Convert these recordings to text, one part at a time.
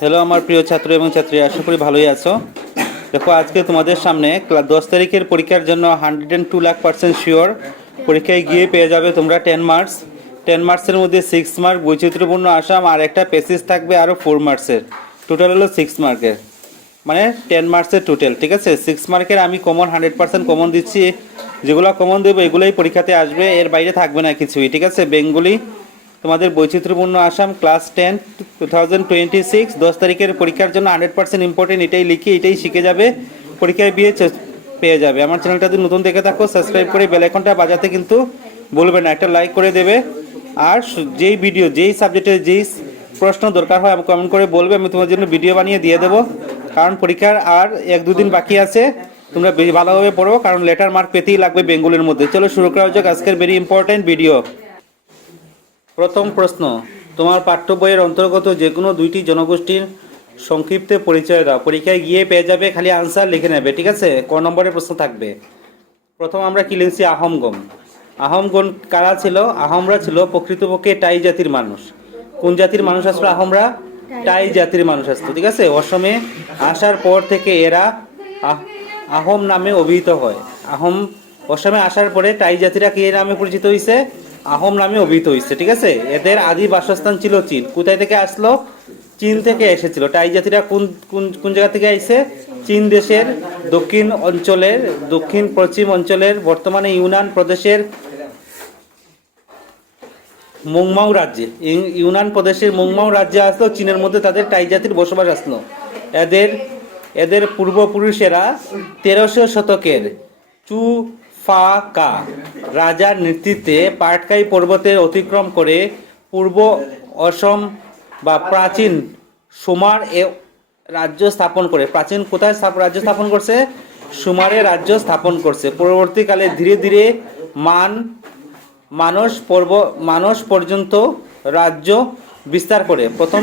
Hello আমার প্রিয় ছাত্র এবং ছাত্রী, আশা করি ভালোই আছো। দেখো, আজকে তোমাদের সামনে 10 তারিখের পরীক্ষার জন্য 102% শিওর পরীক্ষায় গিয়ে পেয়ে যাবে তোমরা 10 মার্কস। 10 মার্কসের মধ্যে 6 মার্ক বৈচিত্র্যপূর্ণ আসাম আর একটা পেসিস থাকবে আরও 4 মার্কসের। টোটাল হলো 6 মার্কের, মানে 10 মার্কসের টোটাল। ঠিক আছে, 6 মার্কের আমি কমন 100% কমন দিচ্ছি। যেগুলো কমন দেবো এগুলোই পরীক্ষাতে আসবে, এর বাইরে থাকবে না কিছুই। ঠিক আছে, বেঙ্গলি তোমাদের বৈচিত্র্যপূর্ণ আসাম ক্লাস 10 2026 10 তারিখের পরীক্ষার জন্য 100% ইম্পর্টেন্ট। এটাই লিখে এটাই শিখে যাবে, পরীক্ষায় পেয়ে যাবে। আমার চ্যানেলটা যদি নতুন দেখে থাকো, সাবস্ক্রাইব করে বেল আইকনটা বাজাতে কিন্তু বলবে না, একটা লাইক করে দেবে। আর যেই ভিডিও যেই সাবজেক্টের যেই প্রশ্ন দরকার হয় আমাকে কমেন্ট করে বলবে, আমি তোমার জন্য ভিডিও বানিয়ে দিয়ে দেবো। কারণ পরীক্ষার আর 1-2 দিন বাকি আছে, তোমরা বেশি ভালোভাবে পড়ো, কারণ লেটার মার্ক পেতেই লাগবে বেঙ্গলের মধ্যে। চলো শুরু করা যাক আজকের ভেরি ইম্পর্টেন্ট ভিডিও। প্রথম প্রশ্ন, তোমার পাঠ্য বইয়ের অন্তর্গত যে কোনো 2টি জনগোষ্ঠীর সংক্ষিপ্ত পরিচয় দাও। পরীক্ষায় গিয়ে পেয়ে যাবে, খালি আনসার লিখে নেবে। ঠিক আছে, ক নম্বরের প্রশ্ন থাকবে। প্রথম আমরা কি লিখছি? আহোমগণ। আহোমগণ কারা ছিল? আহোমরা ছিল প্রকৃতপক্ষে টাই জাতির মানুষ। কোন জাতির মানুষ আসলো? আহোমরা টাই জাতির মানুষ আসতো। ঠিক আছে, অসমে আসার পর থেকে এরা আহোম নামে অভিহিত হয়। অসমে আসার পরে টাই জাতিরা কি নামে পরিচিত হয়েছে? আহোম নামে অভিহিত হয়েছে। ঠিক আছে, এদের আদি বাসস্থান ছিল চীন। কোথায় থেকে আসলো? চীন থেকে এসেছিল। টাই জাতিরা কোন কোন কোন জায়গা থেকে আইছে? চীন দেশের দক্ষিণ পশ্চিম অঞ্চলের বর্তমানে ইউনান প্রদেশের মুংমাও রাজ্যে, ইউনান প্রদেশের মুংমাও রাজ্যে আসলো। চীনের মধ্যে তাদের টাই জাতির বসবাস আসলো। এদের পূর্বপুরুষেরা 1300 শতকের চুফাকা রাজার নেতৃত্বে পাটকাই পর্বতের অতিক্রম করে পূর্ব অসম বা প্রাচীন সুমার এ রাজ্য স্থাপন করে। প্রাচীন কোথায় রাজ্য স্থাপন করছে? সুমারে রাজ্য স্থাপন করছে। পরবর্তীকালে ধীরে ধীরে মানস পর্যন্ত রাজ্য বিস্তার করে। প্রথম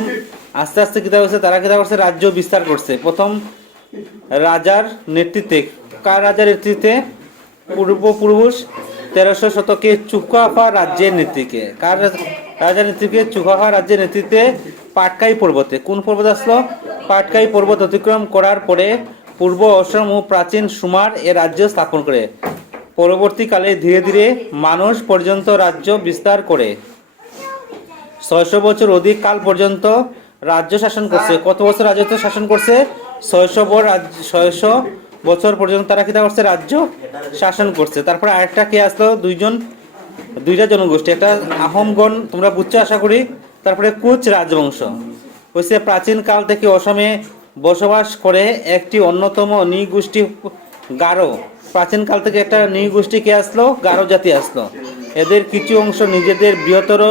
আস্তে আস্তে কিতা করছে, তারা কিতা করছে? রাজ্য বিস্তার করছে। প্রথম রাজার নেতৃত্বে, কার রাজার নেতৃত্বে? পূর্বপুরুষ 1300 শতকে চুকাফা রাজ্যের নেতৃত্বে। কার রাজার নেতৃত্বে? চুকাফা রাজ্যের নেতৃত্বে পাটকাই পর্বতে। কোন পর্বত আসলো? পাটকাই পর্বত অতিক্রম করার পরে পূর্ব অসম ও প্রাচীন সুমার এ রাজ্য স্থাপন করে। পরবর্তীকালে ধীরে ধীরে মানস পর্যন্ত রাজ্য বিস্তার করে 600 বছর অধিক কাল পর্যন্ত রাজ্য শাসন করছে। কত বছর রাজত্ব শাসন করছে? 600 বছর পর্যন্ত তারা কিতা করছে? রাজ্য শাসন করছে। তারপরে আরেকটা কে আসলো? দুইটা জনগোষ্ঠী। একটা আহোমগণ, তোমরা বুঝছো আশা করি। তারপরে কুচ রাজবংশ হচ্ছে প্রাচীন কাল থেকে অসমে বসবাস করে একটি অন্যতম নৃগোষ্ঠী গারো। প্রাচীন কাল থেকে একটা নৃগোষ্ঠী কে আসলো? গারো জাতি আসলো। এদের কিছু অংশ নিজেদের বৃহত্তর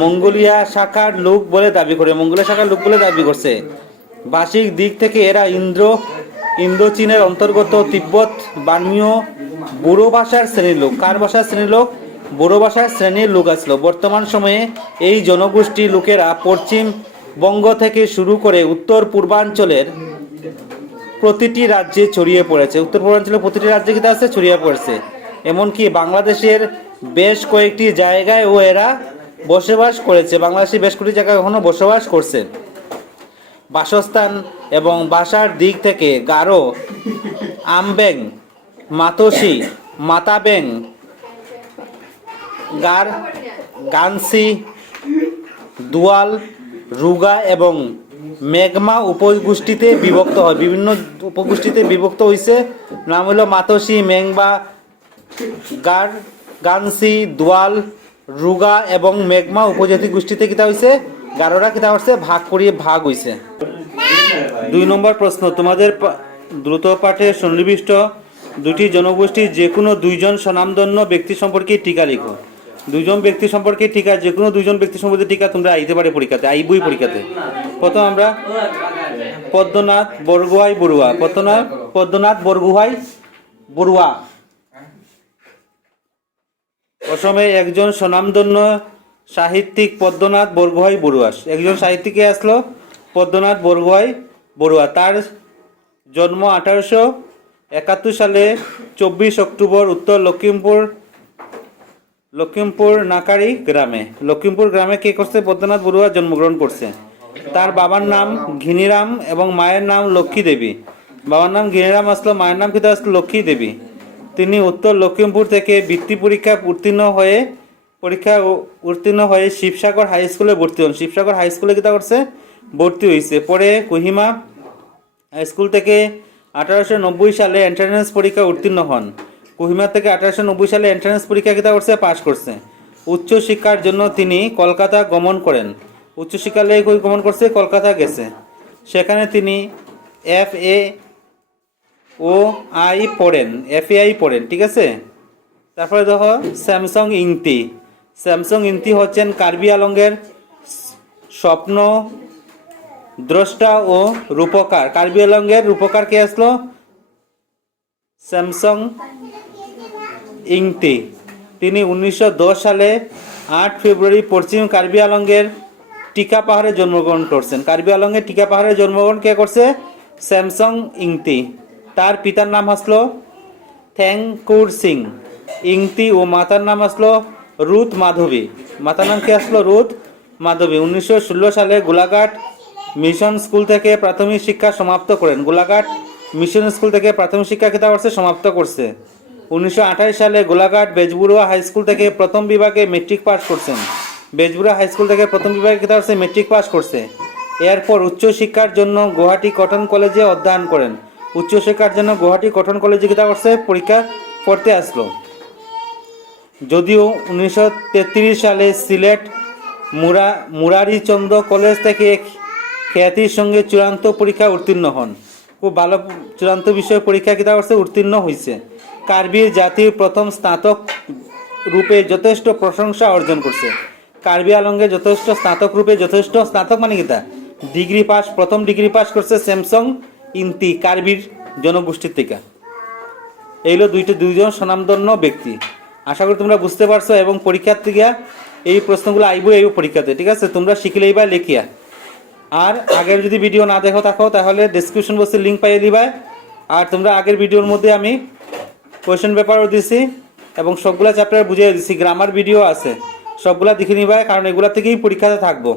মঙ্গোলিয়া শাখার লোক বলে দাবি করে। মঙ্গোলিয়া শাখার লোক বলে দাবি করছে। ভাষিক দিক থেকে এরা ইন্দো-চীনের অন্তর্গত তিব্বত বার্মীয় বোরো ভাষার শ্রেণীর লোক। কার ভাষার শ্রেণীর লোক? বোরো ভাষার শ্রেণীর লোক আসলো। বর্তমান সময়ে এই জনগোষ্ঠীর লোকেরা পশ্চিম বঙ্গ থেকে শুরু করে উত্তর পূর্বাঞ্চলের প্রতিটি রাজ্যে ছড়িয়ে পড়েছে। উত্তর পূর্বাঞ্চলের প্রতিটি রাজ্যে কিন্তু আছে, ছড়িয়ে পড়েছে। এমনকি বাংলাদেশের বেশ কয়েকটি জায়গায় ও এরা বসবাস করেছে। বাংলাদেশের বেশ কয়েকটি জায়গায় এখনো বসবাস করছে। বাসস্থান এবং ভাষার দিক থেকে গারো, আমবেং, মাতোসি, মাতাবেং, গানসি, দুয়াল, রুগা এবং মেঘমা উপগোষ্ঠীতে বিভক্ত হয়। বিভিন্ন উপগোষ্ঠীতে বিভক্ত হয়েছে। নাম হলো মাতোসি, মেংবা, গানসি, দুয়াল, রুগা এবং মেঘমা উপজাতি গোষ্ঠীতে কিতা হয়েছে? গারোরা কিতা করছে? ভাগ হয়েছে। 2 নম্বর প্রশ্ন, তোমাদের দ্রুত পাঠে সন্নিবিষ্ট 2টি জনগোষ্ঠীর যে কোনো 2জন স্বনামধন্য ব্যক্তি সম্পর্কে টিকা লিখো। 2জন ব্যক্তি সম্পর্কে টিকা, যে কোনো 2জন ব্যক্তি সম্পর্কে টিকা তোমরা আইতে পারে পরীক্ষাতে, আইবই পরীক্ষাতে। প্রথম আমরা পদ্মনাথ বরগুহাই বড়ুয়া। পদ্মনাথ বরগুহাই বড়ুয়া অসমে একজন স্বনামধন্য সাহিত্যিক পদ্মনাথ বরগুহাই বড়ুয়া। একজন সাহিত্যিকে আসলো পদ্মনাথ বরগুহাই বড়ুয়া। তার জন্ম 1871 সালে 24 অক্টোবর উত্তর লক্ষ্মীমপুর নাকারি গ্রামে। লক্ষ্মীমপুর গ্রামে কে করছে? পদ্মনাথ বড়ুয়া জন্মগ্রহণ করছে। তার বাবার নাম ঘিনিরাম এবং মায়ের নাম লক্ষ্মী দেবী। বাবার নাম ঘিনিরাম আসলো, মায়ের নাম কিন্তু আসলো লক্ষ্মী দেবী। তিনি উত্তর লক্ষ্মীমপুর থেকে বৃত্তি পরীক্ষা উত্তীর্ণ হয়ে শিবসাগর হাই স্কুলে ভর্তি হন। শিবসাগর হাই স্কুলে কিতা করছে? ভর্তি হয়েছে। পরে কোহিমা হাই স্কুল থেকে 1890 সালে এন্ট্রান্স পরীক্ষা উত্তীর্ণ হন। কোহিমা থেকে 1890 সালে এন্ট্রান্স পরীক্ষা কিতা করছে? পাশ করছে। উচ্চশিক্ষার জন্য তিনি কলকাতা গমন করেন। উচ্চশিক্ষা লেগে গমন করছে, কলকাতা গেছে। সেখানে তিনি FAI পড়েন, ঠিক আছে। তারপরে দেখো স্যামসং ইংতি। স্যামসং ইংতি হচ্ছেন কার্বি আলঙ্গের স্বপ্ন দ্রষ্টা ও রূপকার। কার্বি আলঙ্গের রূপকার কে আসলো? স্যামসং ইংতি। তিনি 1910 সালে 8 ফেব্রুয়ারি পশ্চিম কার্বি আলঙ্গের টিকা পাহাড়ে জন্মগ্রহণ করছেন। কার্বি আলঙ্গের টিকা পাহাড়ে জন্মগ্রহণ কে করছে? স্যামসং ইংতি। তার পিতার নাম আসলো থ্যাংকুর সিং ইংতি ও মাতার নাম আসলো রুথ মাধবী। মাতার নাম কে আসলো? রুথ মাধবী। 1916 সালে গোলাঘাট মিশন স্কুল থেকে প্রাথমিক শিক্ষা সমাপ্ত করেন। গোলাঘাট মিশন স্কুল থেকে প্রাথমিক শিক্ষা কিতা করছে? সমাপ্ত করছে। 1928 সালে গোলাঘাট বেজবুড়ুয়া হাই স্কুল থেকে প্রথম বিভাগে মেট্রিক পাস করছেন। বেজবুড়ুয়া হাই স্কুল থেকে প্রথম বিভাগে কিতা করছে? মেট্রিক পাস করছে। এরপর উচ্চশিক্ষার জন্য গুয়াহাটি কটন কলেজে অধ্যয়ন করেন। উচ্চশিক্ষার জন্য গুয়াহাটি কটন কলেজে কিতা করছে? পরীক্ষা পড়তে আসলো। যদিও 1933 সালে সিলেট মুরারিচন্দ্র কলেজ থেকে খ্যাতির সঙ্গে চূড়ান্ত পরীক্ষা উত্তীর্ণ হন। খুব ভালো চূড়ান্ত বিষয় পরীক্ষা কিতা করছে? উত্তীর্ণ হয়েছে। কার্বি জাতির প্রথম স্নাতক রূপে যথেষ্ট প্রশংসা অর্জন করছে। কার্বি আলঙ্গে যথেষ্ট স্নাতক রূপে, যথেষ্ট স্নাতক মানে কিতা? ডিগ্রি পাস, প্রথম ডিগ্রি পাস করছে স্যামসং ইন্তি কার্বির জনগোষ্ঠীর থেকে। এইগুলো দুইজন স্বনামধন্য ব্যক্তি। আশা করি তোমরা বুঝতে পারছো এবং পরীক্ষার থেকে এই প্রশ্নগুলো আইব এই পরীক্ষাতে, ঠিক আছে। তোমরা শিখলেই বা লেখিয়া। আর আগের যদি ভিডিও না থাকো তাহলে ডেসক্রিপশন বক্সে লিঙ্ক পাইয়ে দিবা। আর তোমরা আগের ভিডিওর মধ্যে আমি কোয়েশ্চেন পেপারও দিছি এবং সবগুলা চ্যাপ্টার বুঝিয়ে দিছি, গ্রামার ভিডিও আছে, সবগুলা দেখে নিবা, কারণ এগুলা থেকেই পরীক্ষাতে থাকবো।